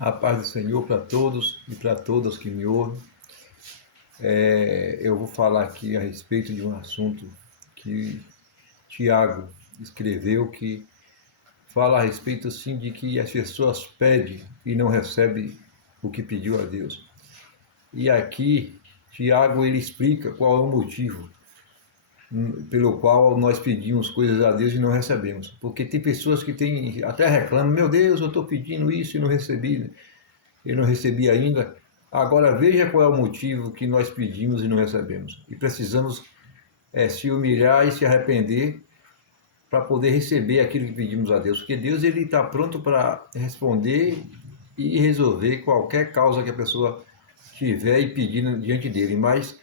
A paz do Senhor para todos e para todas que me ouvem. Eu vou falar aqui a respeito de um assunto que Tiago escreveu, que fala a respeito assim de que as pessoas pedem e não recebem o que pediu a Deus. E aqui Tiago ele explica qual é o motivo pelo qual nós pedimos coisas a Deus e não recebemos. Porque tem pessoas que até reclamam: meu Deus, eu estou pedindo isso e não recebi. Eu não recebi ainda. Agora veja qual é o motivo que nós pedimos e não recebemos. E precisamos se humilhar e se arrepender para poder receber aquilo que pedimos a Deus. Porque Deus ele está pronto para responder e resolver qualquer causa que a pessoa tiver e pedindo diante dele. Mas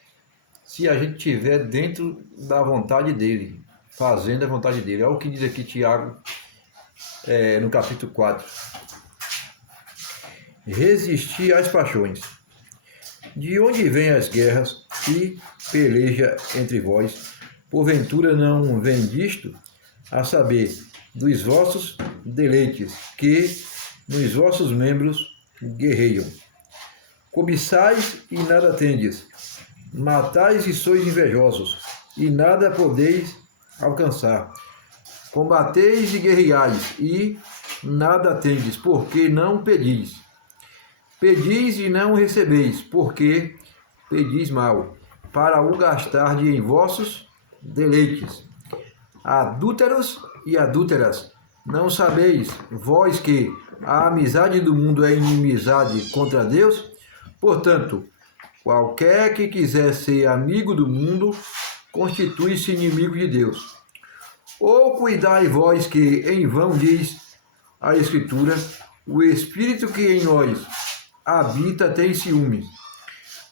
se a gente estiver dentro da vontade dele, fazendo a vontade dele. Olha o que diz aqui Tiago no capítulo 4. Resistir às paixões. De onde vêm as guerras e peleja entre vós? Porventura não vem disto? A saber, dos vossos deleites, que nos vossos membros guerreiam. Cobiçais e nada tendes, matais e sois invejosos, e nada podeis alcançar. Combateis e guerreais, e nada tendes, porque não pedis. Pedis e não recebeis, porque pedis mal, para o gastardes em vossos deleites. Adúlteros e adúlteras, não sabeis, vós que a amizade do mundo é inimizade contra Deus? Portanto, qualquer que quiser ser amigo do mundo, constitui-se inimigo de Deus. Ou cuidai vós que em vão diz a Escritura, o Espírito que em nós habita tem ciúmes.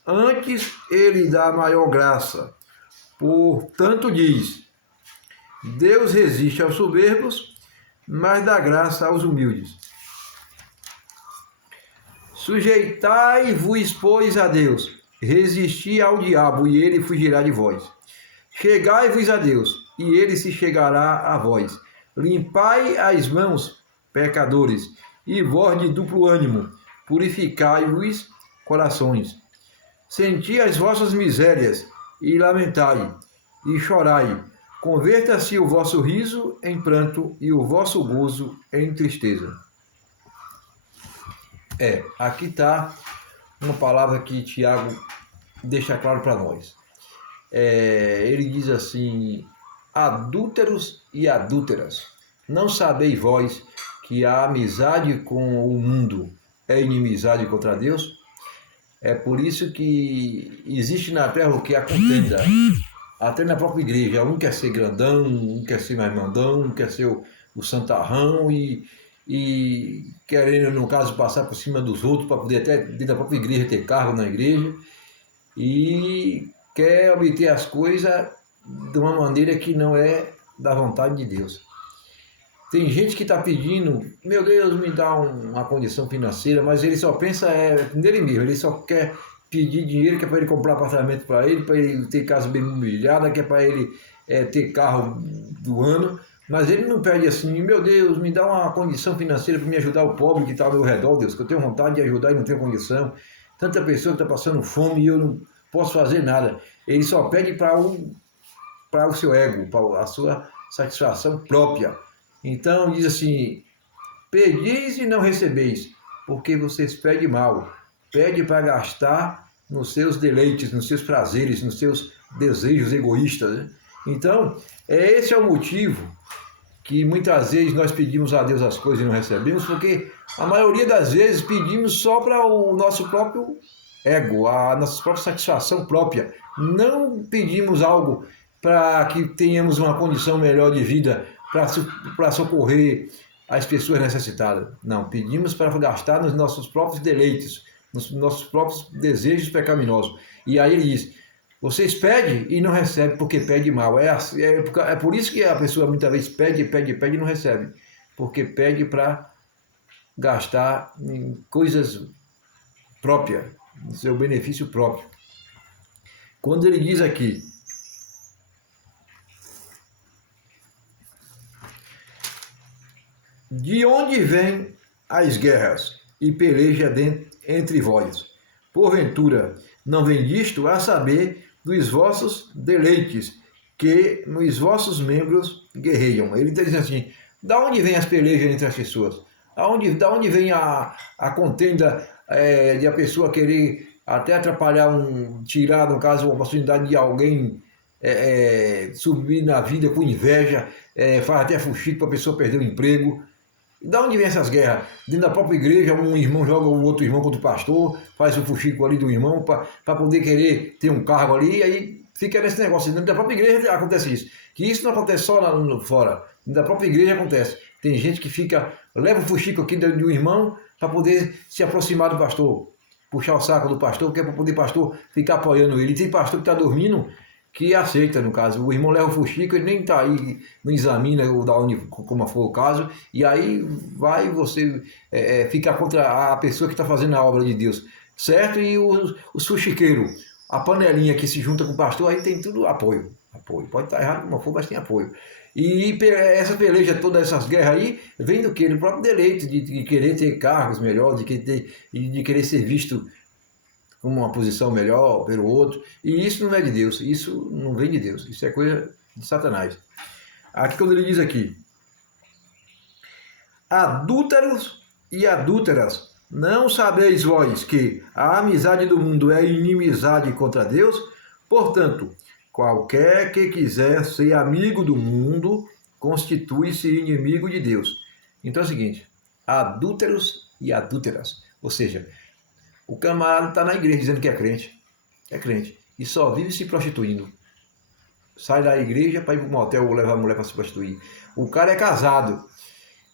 Antes ele dá maior graça. Portanto diz, Deus resiste aos soberbos, mas dá graça aos humildes. Sujeitai-vos, pois, a Deus, resisti ao diabo, e ele fugirá de vós. Chegai-vos a Deus, e ele se chegará a vós. Limpai as mãos, pecadores, e vós de duplo ânimo, purificai-vos corações. Senti as vossas misérias, e lamentai, e chorai. Converta-se o vosso riso em pranto, e o vosso gozo em tristeza. Aqui está uma palavra que Tiago deixa claro para nós. Ele diz assim: adúlteros e adúlteras, não sabeis vós que a amizade com o mundo é inimizade contra Deus? É por isso que existe na terra o que? A contenda. Até na própria igreja, um quer ser grandão, um quer ser mais mandão, um quer ser o santarrão e querendo, no caso, passar por cima dos outros para poder até dentro da própria igreja ter cargo na igreja e quer obter as coisas de uma maneira que não é da vontade de Deus. Tem gente que está pedindo, meu Deus, me dá uma condição financeira, mas ele só pensa nele mesmo, ele só quer pedir dinheiro, que é para ele comprar apartamento para ele ter casa bem mobiliada, que é para ele ter carro do ano, mas ele não pede assim, meu Deus, me dá uma condição financeira para me ajudar o pobre que está ao meu redor, Deus, que eu tenho vontade de ajudar e não tenho condição. Tanta pessoa que está passando fome e eu não posso fazer nada. Ele só pede para o seu ego, para a sua satisfação própria. Então diz assim, pedis e não recebeis, porque vocês pedem mal. Pede para gastar nos seus deleites, nos seus prazeres, nos seus desejos egoístas. Né? Então, esse é o motivo que muitas vezes nós pedimos a Deus as coisas e não recebemos, porque a maioria das vezes pedimos só para o nosso próprio ego, a nossa própria satisfação própria. Não pedimos algo para que tenhamos uma condição melhor de vida, para socorrer as pessoas necessitadas. Não, pedimos para gastar nos nossos próprios deleites, nos nossos próprios desejos pecaminosos. E aí ele diz, vocês pedem e não recebem porque pede mal. É por isso que a pessoa muitas vezes pede e não recebe. Porque pede para gastar em coisas próprias, no seu benefício próprio. Quando ele diz aqui, de onde vêm as guerras e peleja entre vós. Porventura, não vem disto a saber dos vossos deleites, que nos vossos membros guerreiam. Ele está dizendo assim, da onde vem as pelejas entre as pessoas? Da onde vem a contenda de a pessoa querer até atrapalhar, tirar, no caso, a oportunidade de alguém subir na vida com inveja, faz até fuxico para a pessoa perder o emprego. Da onde vem essas guerras? Dentro da própria igreja, um irmão joga o outro irmão contra o pastor, faz o fuxico ali do irmão para poder querer ter um cargo ali, e aí fica nesse negócio. Dentro da própria igreja acontece isso. Que isso não acontece só lá fora, dentro da própria igreja acontece. Tem gente que leva o fuxico aqui de um irmão para poder se aproximar do pastor, puxar o saco do pastor, que é para poder o pastor ficar apoiando ele. Tem pastor que está dormindo, que aceita, no caso. O irmão leva o fuxico, ele nem está aí, não examina da onde, como for o caso, e aí vai você ficar contra a pessoa que está fazendo a obra de Deus, certo? E os fuxiqueiros, a panelinha que se junta com o pastor, aí tem tudo apoio. Pode estar errado como for, mas tem apoio. E essa peleja, todas essas guerras aí, vem do que? Do próprio deleite de querer ter cargos melhores, de querer ser visto como uma posição melhor pelo outro, e isso não é de Deus, isso não vem de Deus, isso é coisa de Satanás. Aqui quando ele diz aqui, adúlteros e adúlteras, não sabeis vós que a amizade do mundo é inimizade contra Deus? Portanto, qualquer que quiser ser amigo do mundo, constitui-se inimigo de Deus. Então é o seguinte, adúlteros e adúlteras, ou seja, o camarada está na igreja dizendo que é crente, e só vive se prostituindo. Sai da igreja para ir para um motel ou levar a mulher para se prostituir. O cara é casado,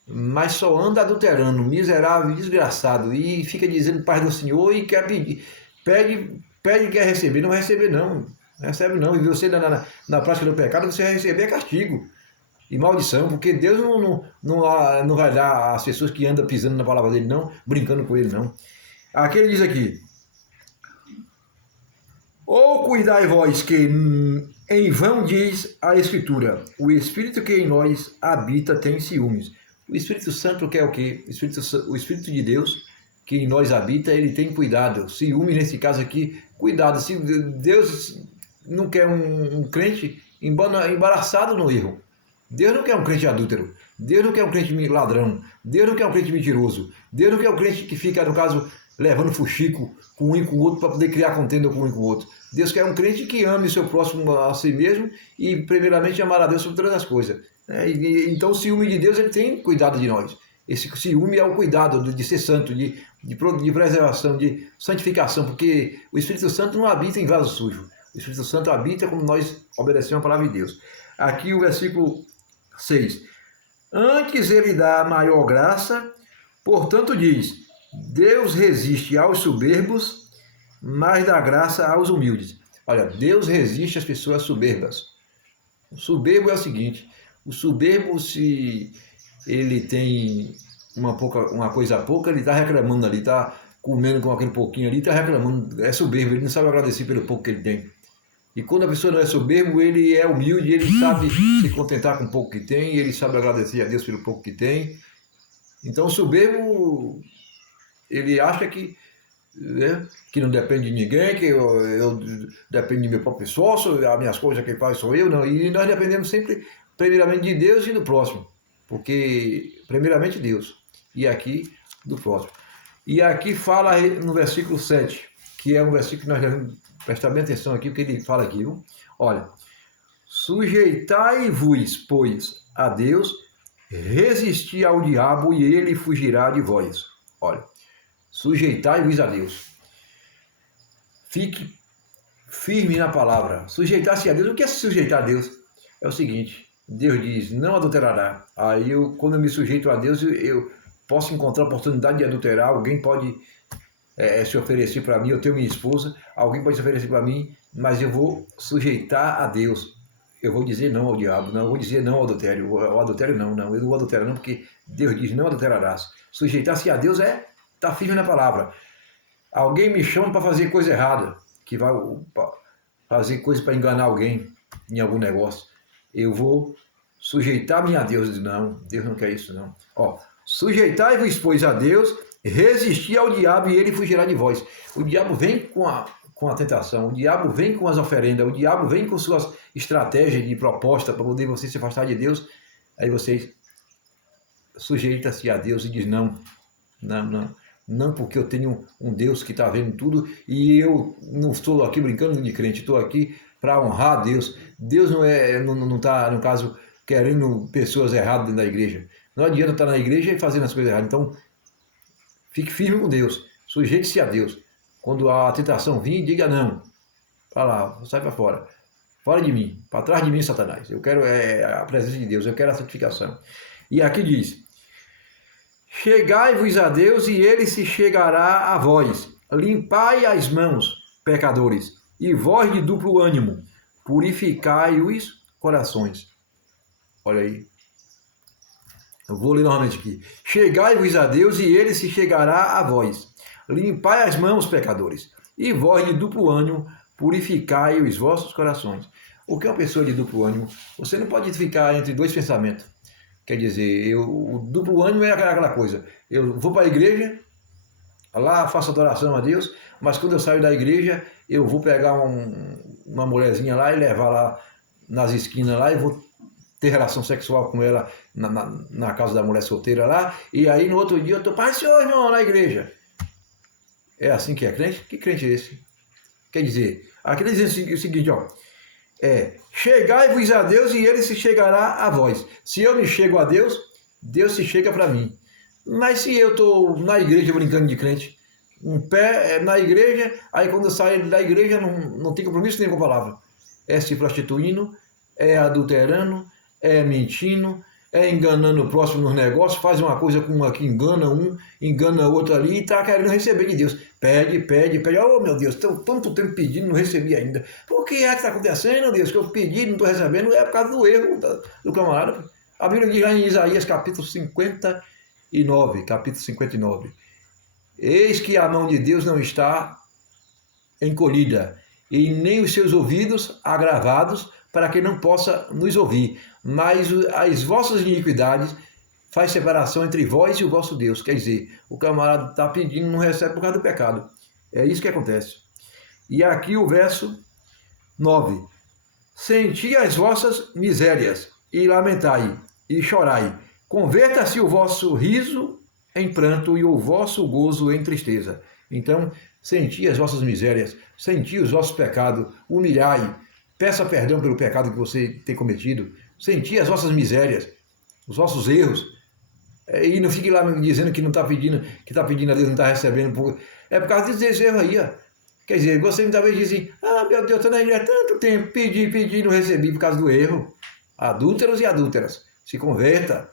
mas só anda adulterando, miserável, desgraçado, e fica dizendo paz do Senhor e quer pedir. Pede e quer receber, não vai receber não. Não recebe não, e você na prática do pecado, você vai receber castigo e maldição, porque Deus não vai dar às pessoas que andam pisando na palavra dele, não, brincando com ele, não. Aqui ele diz aqui, ou cuidai vós que em vão diz a Escritura, o Espírito que em nós habita tem ciúmes. O Espírito Santo quer o quê? O Espírito de Deus que em nós habita, ele tem cuidado. Ciúme, nesse caso aqui, cuidado. Se Deus não quer um crente embaraçado no erro. Deus não quer um crente adúltero. Deus não quer um crente ladrão. Deus não quer um crente mentiroso. Deus não quer um crente que fica, no caso, levando fuxico com um e com o outro para poder criar contenda com um e com o outro. Deus quer um crente que ame o seu próximo a si mesmo e, primeiramente, amar a Deus sobre todas as coisas. Então, o ciúme de Deus, ele tem cuidado de nós. Esse ciúme é o cuidado de ser santo, de preservação, de santificação, porque o Espírito Santo não habita em vaso sujo. O Espírito Santo habita como nós obedecemos a palavra de Deus. Aqui o versículo 6. Antes ele dá maior graça, portanto diz, Deus resiste aos soberbos, mas dá graça aos humildes. Olha, Deus resiste às pessoas soberbas. O soberbo é o seguinte, o soberbo, se ele tem uma coisa pouca, ele está reclamando ali, está comendo com aquele pouquinho ali, está reclamando, é soberbo, ele não sabe agradecer pelo pouco que ele tem. E quando a pessoa não é soberbo, ele é humilde, ele sabe se contentar com o pouco que tem, ele sabe agradecer a Deus pelo pouco que tem. Então o soberbo, ele acha que não depende de ninguém, que eu dependo de meu próprio esforço, as minhas coisas quem faz sou eu, não. E nós dependemos sempre, primeiramente, de Deus e do próximo. Porque, primeiramente, Deus. E aqui, do próximo. E aqui fala no versículo 7, que é um versículo que nós devemos prestar bem atenção aqui, o que ele fala aqui, viu? Olha, sujeitai-vos, pois, a Deus, resisti ao diabo e ele fugirá de vós. Olha, sujeitai-vos a Deus. Fique firme na palavra. Sujeitar-se a Deus. O que é se sujeitar a Deus? É o seguinte, Deus diz, não adulterará. Aí quando eu me sujeito a Deus, eu posso encontrar a oportunidade de adulterar. Alguém pode se oferecer para mim, eu tenho minha esposa, alguém pode se oferecer para mim, mas eu vou sujeitar a Deus. Eu vou dizer não ao diabo, não, eu vou dizer não ao adultério. O adultério não, eu não vou adulterar não, porque Deus diz não adulterarás. Sujeitar-se a Deus é estar firme na palavra. Alguém me chama para fazer coisa errada, que vai fazer coisa para enganar alguém em algum negócio. Eu vou sujeitar-me a Deus. Não, Deus não quer isso não. Ó, sujeitai-vos, pois, a Deus, Resisti ao diabo e ele fugirá de vós. O diabo vem com a tentação, o diabo vem com as oferendas, o diabo vem com suas estratégias de proposta para poder você se afastar de Deus. Aí você sujeita-se a Deus e diz não, porque eu tenho um Deus que está vendo tudo e eu não estou aqui brincando de crente, estou aqui para honrar a Deus. Deus não está, no caso, querendo pessoas erradas dentro da igreja. Não adianta estar na igreja e fazendo as coisas erradas. Então, fique firme com Deus, sujeite-se a Deus. Quando a tentação vir, diga não. Para lá, sai para fora. Fora de mim, para trás de mim, Satanás. Eu quero a presença de Deus, eu quero a santificação. E aqui diz: chegai-vos a Deus e ele se chegará a vós. Limpai as mãos, pecadores, e vós de duplo ânimo, purificai os corações. Olha aí. Eu vou ler novamente aqui. Chegai-vos a Deus e ele se chegará a vós. Limpai as mãos, pecadores, e vós de duplo ânimo, purificai os vossos corações. O que é uma pessoa de duplo ânimo? Você não pode ficar entre dois pensamentos. Quer dizer, o duplo ânimo é aquela coisa. Eu vou para a igreja, lá faço adoração a Deus, mas quando eu saio da igreja, eu vou pegar uma mulherzinha lá e levar lá nas esquinas lá e vou ter relação sexual com ela na casa da mulher solteira lá, e aí no outro dia eu estou, pai, senhor, irmão, na igreja. É assim que é crente? Que crente é esse? Quer dizer, aqui diz o seguinte, ó, chegai-vos a Deus e ele se chegará a vós. Se eu me chego a Deus, Deus se chega para mim. Mas se eu estou na igreja brincando de crente, um pé na igreja, aí quando eu saio da igreja não tem compromisso nenhum com a palavra. É se prostituindo, é adulterando, é mentindo, é enganando o próximo nos negócios, faz uma coisa com uma que engana outro ali e está querendo receber de Deus. Pede. Oh, meu Deus, estou tanto tempo pedindo, não recebi ainda. Por que é que está acontecendo, Deus, que eu pedi e não estou recebendo? É por causa do erro do camarada. A Bíblia diz lá em Isaías, capítulo 59. Eis que a mão de Deus não está encolhida, e nem os seus ouvidos agravados, para que não possa nos ouvir. Mas as vossas iniquidades faz separação entre vós e o vosso Deus. Quer dizer, o camarada está pedindo e não recebe por causa do pecado. É isso que acontece. E aqui o verso 9. Senti as vossas misérias, e lamentai, e chorai. Converta-se o vosso riso em pranto, e o vosso gozo em tristeza. Então, senti as vossas misérias, senti os vossos pecados, humilhai, peça perdão pelo pecado que você tem cometido, senti as vossas misérias, os vossos erros, e não fique lá dizendo que não está pedindo, que está pedindo a Deus, não está recebendo. É por causa desse erro aí, ó. Quer dizer, você muitas vezes diz assim, meu Deus, estou na igreja há tanto tempo, pedi e não recebi por causa do erro. Adúlteros e adúlteras, se converta.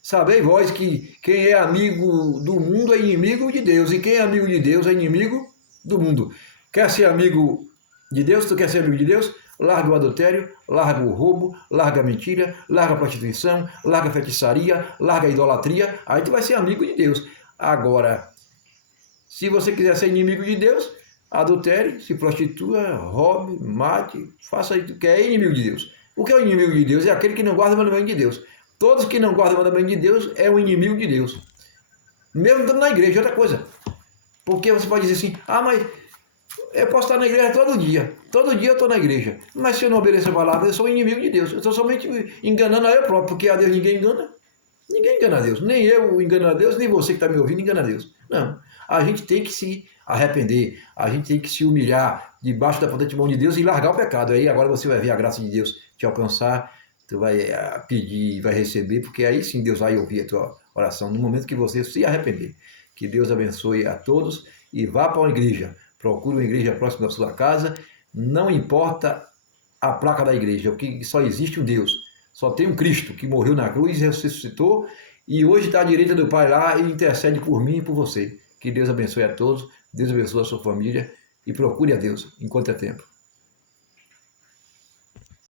Sabei vós que quem é amigo do mundo é inimigo de Deus, e quem é amigo de Deus é inimigo do mundo. Quer ser amigo de Deus? Tu quer ser amigo de Deus? Larga o adultério, larga o roubo, larga a mentira, larga a prostituição, larga a feitiçaria, larga a idolatria, aí tu vai ser amigo de Deus. Agora, se você quiser ser inimigo de Deus, adultere, se prostitua, roube, mate, faça o que é inimigo de Deus. O que é o inimigo de Deus? É aquele que não guarda o mandamento de Deus. Todos que não guardam o mandamento de Deus é o inimigo de Deus. Mesmo estando na igreja, outra coisa. Porque você pode dizer assim, mas eu posso estar na igreja todo dia eu estou na igreja, mas se eu não obedeço a palavra, eu sou inimigo de Deus, eu estou somente enganando a eu próprio, porque a Deus ninguém engana a Deus, nem eu engano a Deus, nem você que está me ouvindo engana a Deus. Não, a gente tem que se arrepender, a gente tem que se humilhar debaixo da potente mão de Deus e largar o pecado. Aí agora você vai ver a graça de Deus te alcançar, tu vai pedir, vai receber, porque aí sim Deus vai ouvir a tua oração, no momento que você se arrepender. Que Deus abençoe a todos e vá para uma igreja, procure uma igreja próxima da sua casa, não importa a placa da igreja, porque só existe um Deus, só tem um Cristo que morreu na cruz, ressuscitou e hoje está à direita do Pai lá e intercede por mim e por você. Que Deus abençoe a todos, Deus abençoe a sua família e procure a Deus enquanto é tempo.